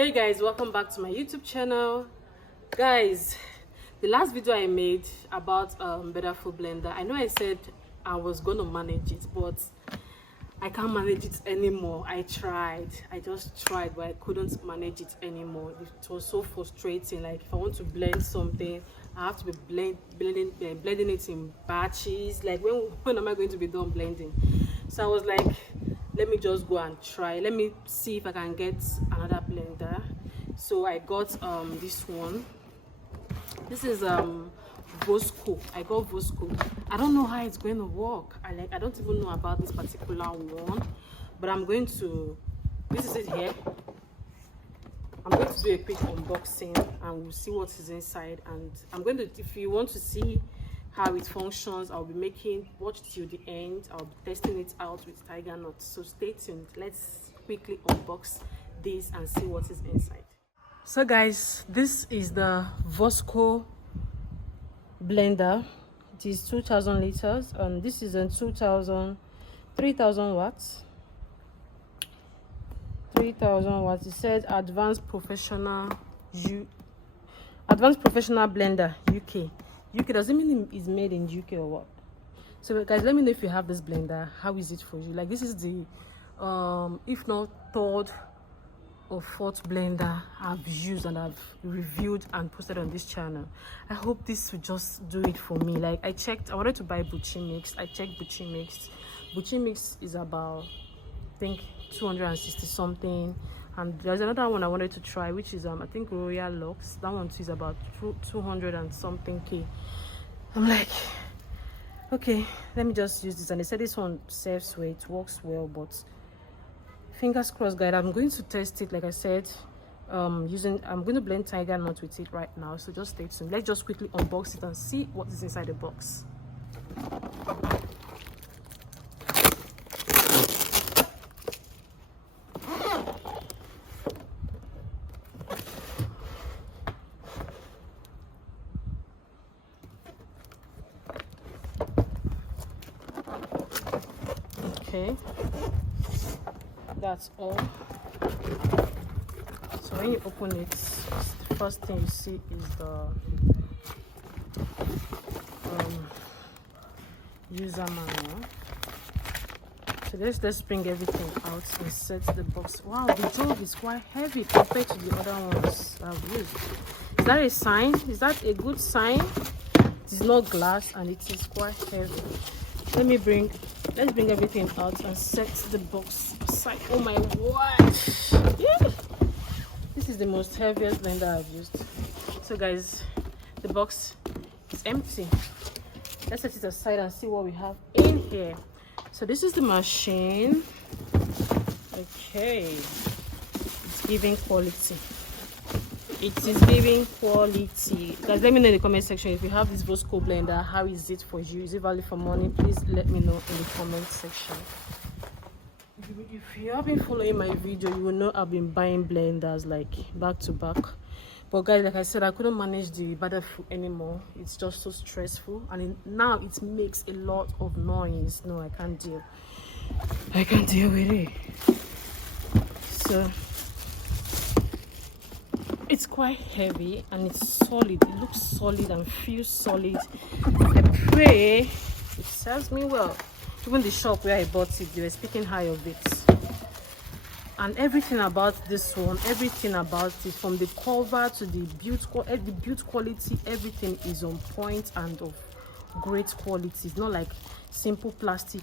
Hey guys, welcome back to my YouTube channel. Guys, the last video I made about better food blender, I know I said I was going to manage it, but I can't manage it anymore. I just tried, but I couldn't manage it anymore. It was so frustrating. Like if I want to blend something, I have to be blending it in batches. Like when am I going to be done blending? So I was like, let me just go and try. Let me see if I can get another blender. So I got this one. This is Vosco. I got Vosco. I don't know how it's going to work. I don't even know about this particular one, but I'm going to, this is it here. I'm going to do a quick unboxing and we'll see what is inside. And I'm going to, if you want to see how it functions, I'll be watch till the end. I'll be testing it out with tiger nuts, so stay tuned. Let's quickly unbox this and see what is inside. So guys, this is the Vosco blender. It is 2000 liters and this is a 3000 watts. 3000 watts. It says advanced professional blender UK. Doesn't mean it's made in UK or what. So guys, let me know if you have this blender. How is it for you? Like, this is the if not third or fourth blender I've used and I've reviewed and posted on this channel. I hope this will just do it for me. Like, I wanted to buy Buchi Mix. I checked Buchi Mix. Buchi Mix is about, I think, 260 something. And there's another one I wanted to try, which is I think Royal Lux. That one too is about 200 and something K. I'm like, okay, let me just use this. And they said this one serves well, it works well, but fingers crossed, guys. I'm going to test it, like I said. I'm going to blend tiger nut with it right now, so just stay tuned. Let's just quickly unbox it and see what is inside the box. Okay, that's all. So when you open it, the first thing you see is the user manual. So let's bring everything out and set the box. Wow, the jug is quite heavy compared to the other ones I've used. Is that a sign? Is that a good sign? It is not glass and it is quite heavy. Let's bring everything out and set the box aside. Oh my word! Yeah. This is the most heaviest blender I've used. So guys, the box is empty. Let's set it aside and see what we have in here. So this is the machine. Okay, it's giving quality. It is giving quality. Guys, let me know in the comment section if you have this Vosco blender. How is it for you? Is it valid for money? Please let me know in the comment section. If you have been following my video, you will know I've been buying blenders like back to back. But guys, like I said, I couldn't manage the butter food anymore. It's just so stressful, and now it makes a lot of noise. No, I can't deal with it. So it's quite heavy and it's solid. It looks solid and feels solid. I pray it serves me well. Even the shop where I bought it, they were speaking high of it. And everything about this one, everything about it, from the cover to the build quality, everything is on point and of great quality. It's not like simple plastic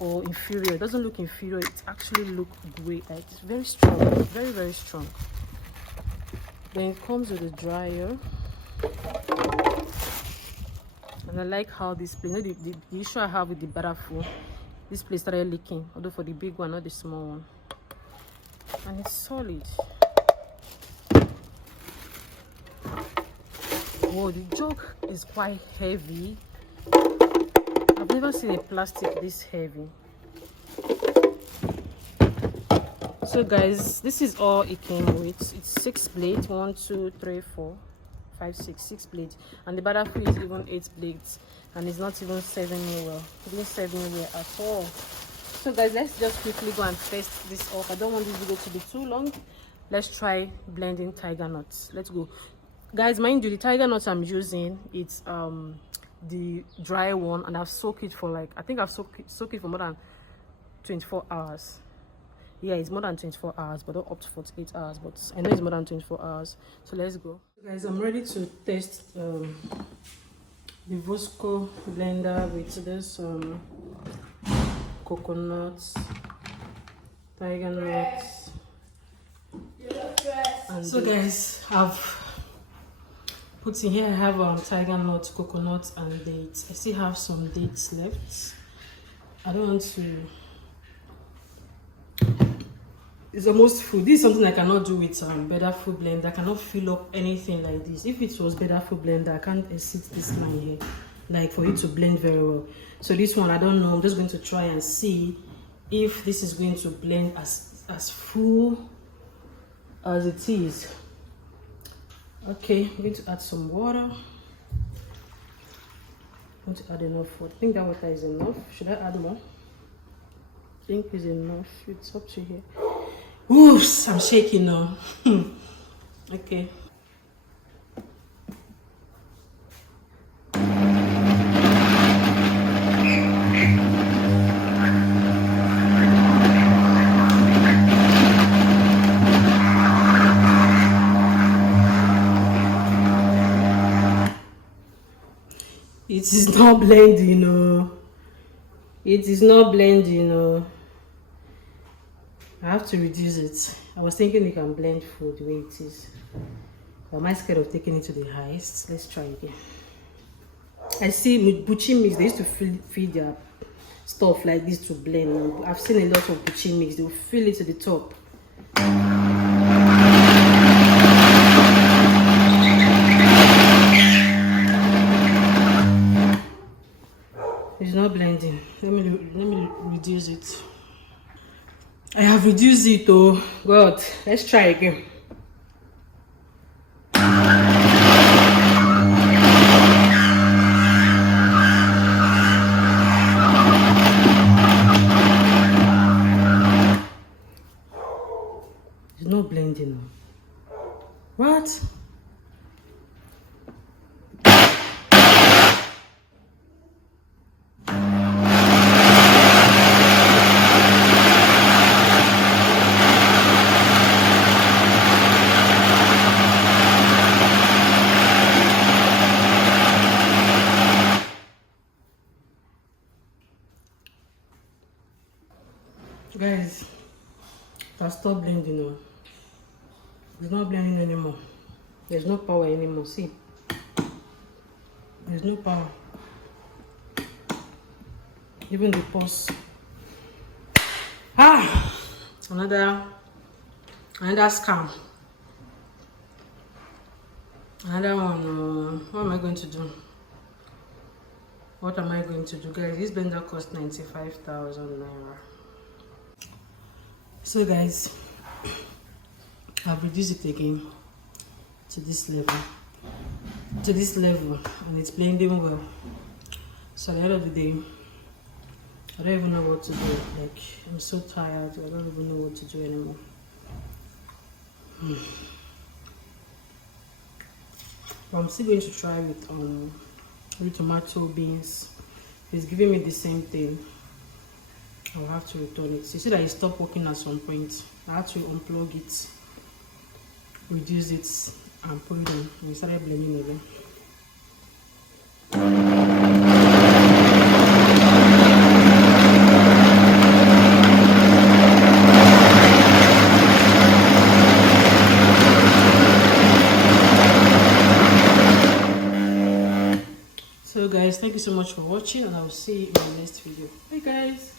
or inferior. It doesn't look inferior. It actually looks great. Like, it's very strong, very, very strong. Then it comes with a dryer, and I like how this place, the issue I have with the Barafu, this place started leaking, although for the big one, not the small one. And it's solid. Whoa, the jug is quite heavy. I've never seen a plastic this heavy. So guys, this is all it came with. It's 6 blades, 1 2 3 4 5 6 blades, and the Barafu is even 8 blades, and it's not even serving me well. It didn't serve me well at all. So guys, let's just quickly go and test this off. I don't want this video to be too long. let's try blending tiger nuts. Let's go, guys. Mind you, the tiger nuts I'm using, it's the dry one, and I've soaked it for like, I think I've soaked it for more than 24 hours. Yeah, it's more than 24 hours, but not up to 48 hours, but I know it's more than 24 hours. So let's go, guys. I'm ready to test the Voscos blender with this coconuts, tiger nuts, and so guys, I've put in here, I have tiger nuts, coconut, and dates. I still have some dates left. I don't want to, it's almost full. This is something I cannot do with better food blender. I cannot fill up anything like this. If it was better food blender, I can't exceed this line here, like for it to blend very well. So this one, I don't know. I'm just going to try and see if this is going to blend as full as it is. Okay, I'm going to add some water. I'm going to add enough water. I think that water is enough. Should I add more? I think it's enough. It's up to here. Oops, I'm shaking now. Okay. It is not blending, no. It is not blending, no. I have to reduce it. I was thinking you can blend food the way it is. But am I scared of taking it to the highest? Let's try again. I see with buchi mix, they used to feed their stuff like this to blend. I've seen a lot of buchi mix, they'll fill it to the top. It's not blending. Let me reduce it. I have reduced it, oh God. Let's try again. It's not blending. What? Guys, it has stopped blending now. It's not blending anymore. There's no power anymore. See, there's no power. Even the pulse. Another scam. Another one. What am I going to do? What am I going to do, guys? This blender cost 95,000 naira. So guys, I've reduced it again to this level, and it's blending well. So at the end of the day, I don't even know what to do. Like, I'm so tired, I don't even know what to do anymore. But I'm still going to try with tomato beans. It's giving me the same thing. I will have to return it. You see that it stopped working at some point. I had to unplug it, reduce it, and put it on. And it started blending again. So guys, thank you so much for watching, and I will see you in my next video. Bye guys.